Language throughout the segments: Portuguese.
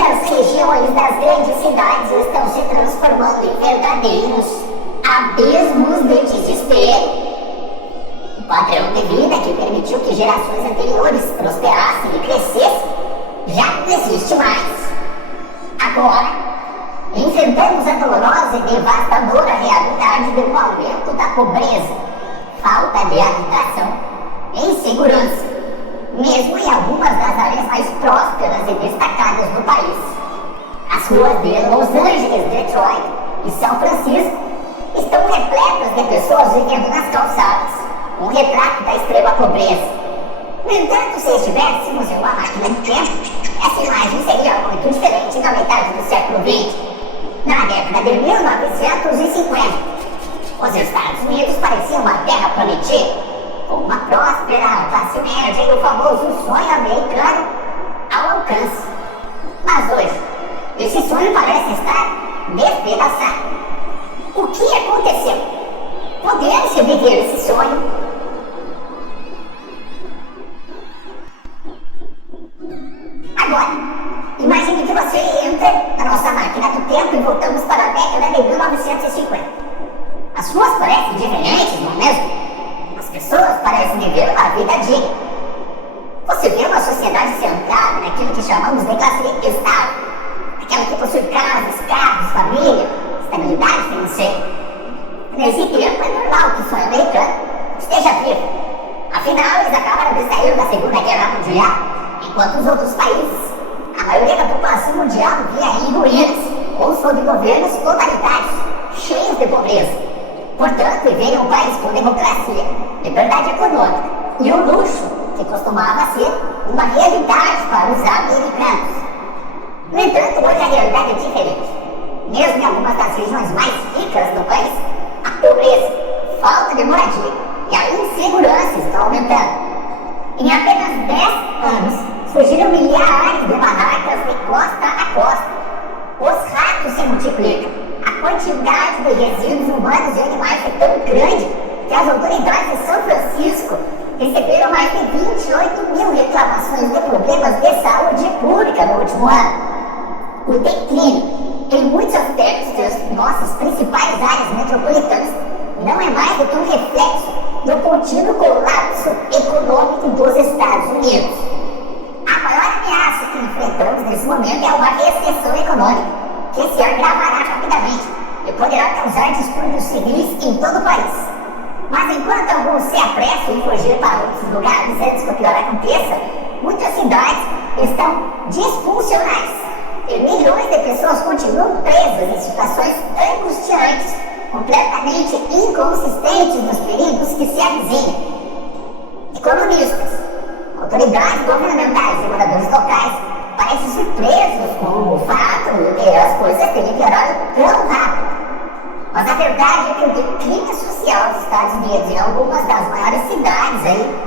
Muitas regiões das grandes cidades estão se transformando em verdadeiros abismos de desespero. O padrão de vida que permitiu que gerações anteriores prosperassem e crescessem já não existe mais. Agora, enfrentamos a dolorosa e devastadora realidade do aumento da pobreza, falta de habitação e insegurança, mesmo em algumas das áreas mais prósperas e destacadas do país. As ruas de Los Angeles, Detroit e São Francisco estão repletas de pessoas vivendo nas calçadas, um retrato da extrema pobreza. No entanto, se estivéssemos em uma máquina de tempo, essa imagem seria muito diferente na metade do século XX. Na década de 1950, os Estados Unidos pareciam uma terra prometida, com uma próspera classe média e o famoso sonho americano ao alcance. Mas hoje, esse sonho parece estar despedaçado. O que aconteceu? Podemos reviver esse sonho? Agora, imagine que você entra na nossa máquina do tempo e voltamos para a década de 1950. As ruas parecem diferentes, não é mesmo? As pessoas parecem viver uma vida digna. Você vê uma sociedade centrada naquilo que chamamos de classe estável, aquela que possui casas, carros, família, estabilidade financeira. Nesse tempo é normal que o sonho americano esteja vivo. Afinal, eles acabaram de sair da Segunda Guerra Mundial, enquanto os outros países, a maioria da população mundial vivia em ruínas ou sob governos totalitários, cheios de pobreza. Portanto, viver em um país com democracia, liberdade econômica e o luxo, que costumava ser uma realidade para os americanos. No entanto, hoje a realidade é diferente. Mesmo em algumas das regiões mais ricas do país, a pobreza, falta de moradia e a insegurança estão aumentando. Em apenas 10 anos, surgiram milhares de barracas de costa a costa. Os ratos se multiplicam. A quantidade de resíduos humanos e animais é tão grande que as autoridades de São Francisco receberam mais de 28 mil reclamações de problemas de saúde pública no último ano. O declínio, em muitos aspectos das nossas principais áreas metropolitanas, não é mais do que um reflexo do contínuo colapso econômico dos Estados Unidos. A maior ameaça que enfrentamos nesse momento é uma recessão econômica, que se agravará rapidamente e poderá causar distúrbios civis em todo o país. Mas enquanto alguns se apressam em fugir para outros lugares antes que o pior aconteça, muitas cidades estão disfuncionais e milhões de pessoas continuam presas em situações angustiantes, completamente inconsistentes dos perigos que se avizinham. Economistas, autoridades governamentais e moradores locais parecem surpresos com o fato de as coisas terem piorado tão rápido. Mas a verdade é que o declínio social dos Estados Unidos em algumas das maiores cidades aí,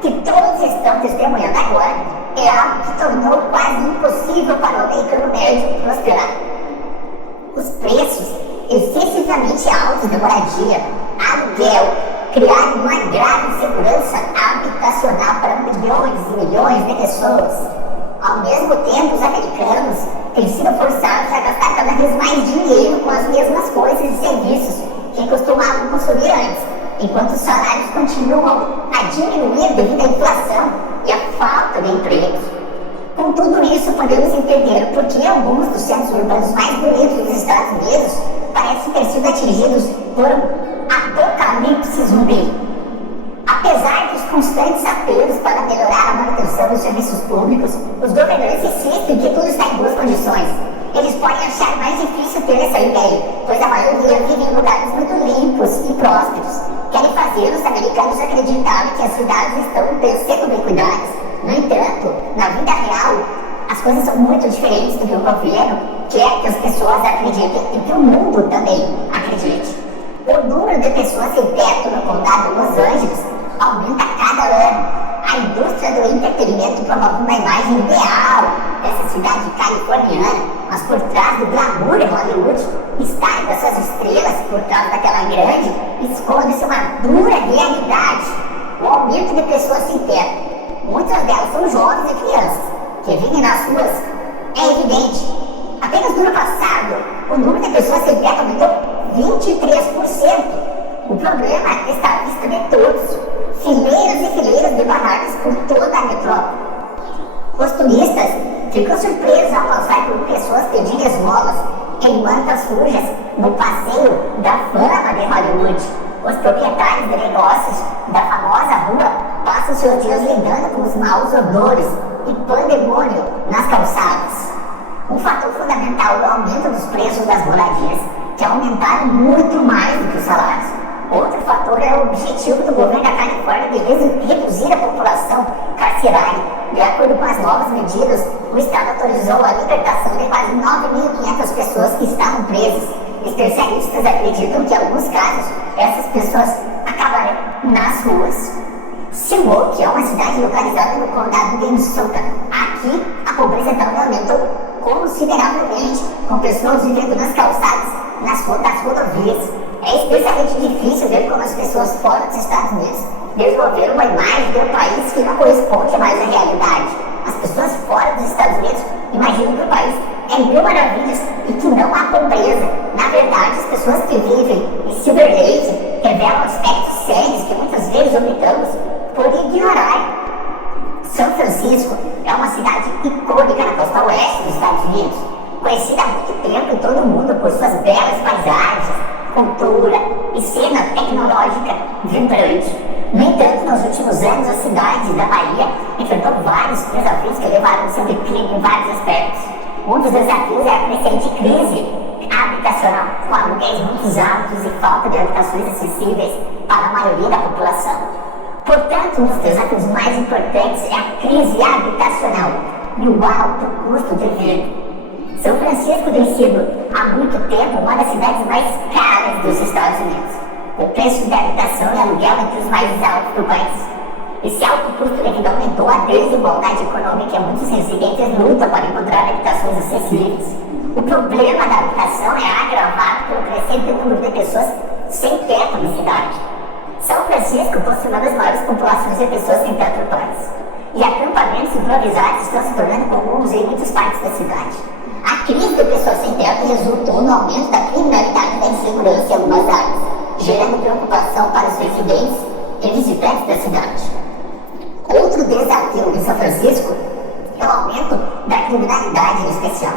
que todos estão testemunhando agora, é algo que tornou quase impossível para o americano médio prosperar. Os preços excessivamente altos de moradia, aluguel, criaram uma grave insegurança habitacional para milhões e milhões de pessoas. Ao mesmo tempo, os americanos têm sido forçados a gastar cada vez mais dinheiro com as mesmas coisas e serviços que costumavam consumir antes, enquanto os salários continuam a diminuir devido à inflação e à falta de empregos. Com tudo isso, podemos entender por que alguns dos centros urbanos mais bonitos dos Estados Unidos parecem ter sido atingidos por um apocalipse zumbi. Apesar dos constantes apelos para melhorar a manutenção dos serviços públicos, os governantes insistem que tudo está em boas condições. Eles podem achar mais difícil ter essa ideia, pois a maioria vive em lugares muito limpos e prósperos. Querem fazer os americanos acreditarem que as cidades estão sendo bem cuidadas. No entanto, na vida real, as coisas são muito diferentes do que o governo quer que as pessoas acreditem e que o mundo também acredite. O número de pessoas sem teto no condado de Los Angeles aumenta a cada ano. A indústria do entretenimento promove uma imagem ideal dessa cidade californiana, mas por trás do glamour de Hollywood, estar das suas estrelas por trás daquela grande, esconde-se uma dura realidade. O aumento de pessoas sem teto. Muitas delas são jovens e crianças que vivem nas ruas. É evidente 23%. O problema está à vista de todos. Fileiras e fileiras de barracas por toda a metrópole. Os turistas ficam surpresos ao passar por pessoas pedindo esmolas em mantas sujas no passeio da fama de Hollywood. Os proprietários de negócios da famosa rua passam seus dias lidando com os maus odores e pandemônio nas calçadas. Um fator fundamental é o aumento dos preços das moradias, que aumentaram muito mais do que os salários. Outro fator é o objetivo do governo da Califórnia de reduzir a população carcerária. De acordo com as novas medidas, o Estado autorizou a libertação de quase 9.500 pessoas que estavam presas. Especialistas acreditam que, em alguns casos, essas pessoas acabarão nas ruas. Milwaukee é uma cidade localizada no condado de Minnesota. Aqui, a pobreza também aumentou consideravelmente, com pessoas vivendo nas calçadas, das rodovias. É especialmente difícil ver como as pessoas fora dos Estados Unidos desenvolveram uma imagem de um país que não corresponde mais à realidade. As pessoas fora dos Estados Unidos imaginam que o país é mil maravilhas e que não há pobreza. Na verdade, as pessoas que vivem em Silver Lake revelam aspectos sérios que muitas vezes optamos por ignorar. São Francisco é uma cidade icônica na costa oeste dos Estados Unidos, conhecida há muito tempo em todo o mundo por suas belas paisagens, cultura e cena tecnológica vibrante. No entanto, nos últimos anos, a cidade da Bahia enfrentou vários desafios que levaram ao seu declínio em vários aspectos. Um dos desafios é a crescente crise habitacional, com aluguéis muito altos e falta de habitações acessíveis para a maioria da população. Portanto, um dos desafios mais importantes é a crise habitacional e o alto custo de vida. São Francisco tem sido, há muito tempo, uma das cidades mais caras dos Estados Unidos. O preço de habitação e aluguel é entre os mais altos do país. Esse alto custo de vida aumentou a desigualdade econômica e muitos residentes lutam para encontrar habitações acessíveis. O problema da habitação é agravado pelo crescente número de pessoas sem teto na cidade. São Francisco possui uma das maiores populações de pessoas sem teto do país. E acampamentos improvisados estão se tornando comuns em muitas partes da cidade. A crise de pessoas sem teto resultou no aumento da criminalidade e da insegurança em algumas áreas, gerando preocupação para os residentes e visitantes da cidade. Outro desafio em São Francisco é o aumento da criminalidade em especial.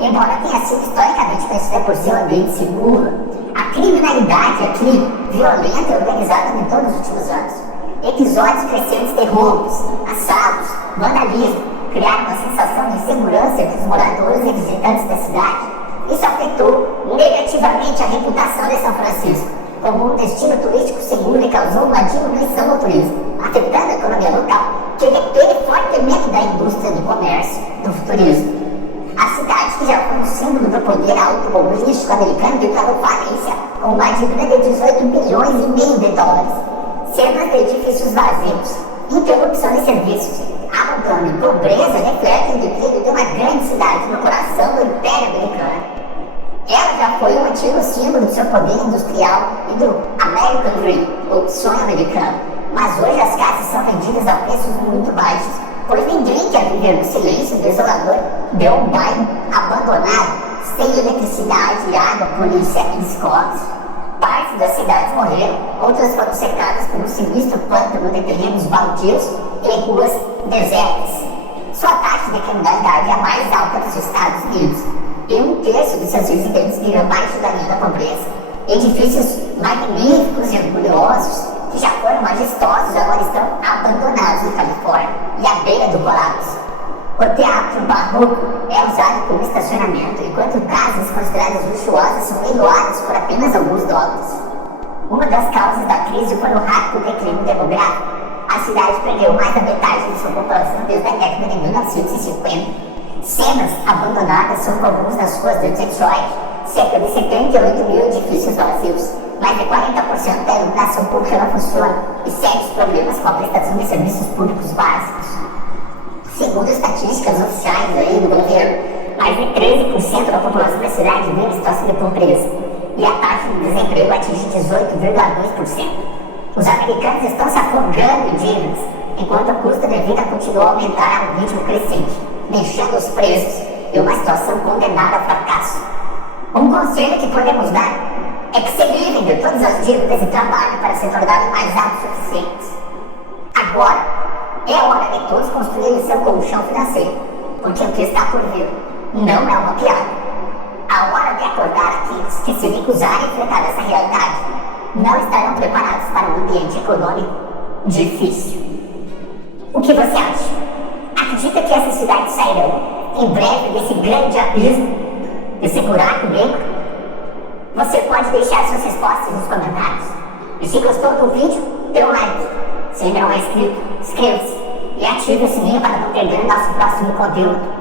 Embora tenha sido historicamente conhecida por ser um ambiente seguro, a criminalidade aqui, violenta e organizada em todos os últimos anos. Episódios crescentes de roubos, assaltos, vandalismo, criaram uma sensação de insegurança entre os moradores e visitantes da cidade. Isso afetou negativamente a reputação de São Francisco como um destino turístico seguro e causou uma diminuição no turismo, afetando a economia local, que depende fortemente da indústria do comércio, do turismo. A cidade, que já foi um símbolo do poder automobilístico americano, declarou falência com uma dívida de 18 bilhões e meio de dólares, cenas de edifícios vazios, interrupção de serviços, abandono e pobreza refletem o declínio de uma grande cidade no coração do Império Americano. Ela já foi um antigo símbolo do seu poder industrial e do American Dream, o sonho americano. Mas hoje as casas são vendidas a preços muito baixos, pois ninguém quer viver no silêncio desolador de um bairro abandonado, sem eletricidade, água, polícia e escolas. Partes das cidades morreram, outras foram cercadas por um sinistro pântano de terrenos baldios e ruas desertas. Sua taxa de criminalidade é a mais alta dos Estados Unidos. E um terço de seus residentes vivem abaixo da linha da pobreza. Edifícios magníficos e orgulhosos, que já foram majestosos, agora estão abandonados na Califórnia e à beira do colapso. O teatro barroco é usado como estacionamento, enquanto casas consideradas luxuosas são leiloadas por apenas alguns dólares. Uma das causas da crise foi o rápido declínio demográfico. A cidade perdeu mais da metade de sua população desde a década de 1950. Cenas abandonadas são comuns nas ruas de Detroit, cerca de 78 mil edifícios vazios. Mais de 40% da iluminação pública não funciona e sérios problemas com a prestação de serviços públicos básicos. Segundo estatísticas oficiais do governo, mais de 13% da população da cidade vive em situação de pobreza e a taxa de desemprego atinge 18,2%. Os americanos estão se afogando em dívidas, enquanto o custo de vida continua a aumentar a um ritmo crescente, deixando os preços em uma situação condenada ao fracasso. Um conselho que podemos dar é que você vendeu todas as dívidas e trabalha para se tornar mais autossuficientes. Agora é a hora de todos construírem seu colchão financeiro, porque o que está por vir não é uma piada. A hora de acordar aqueles que se recusarem a enfrentar essa realidade não estarão preparados para um ambiente econômico difícil. O que você acha? Acredita que essas cidades sairão em breve desse grande abismo, desse buraco negro? Você pode deixar suas respostas nos comentários. E se gostou do vídeo, dê um like. Se ainda não é inscrito, inscreva-se e ative o sininho para não perder nosso próximo conteúdo.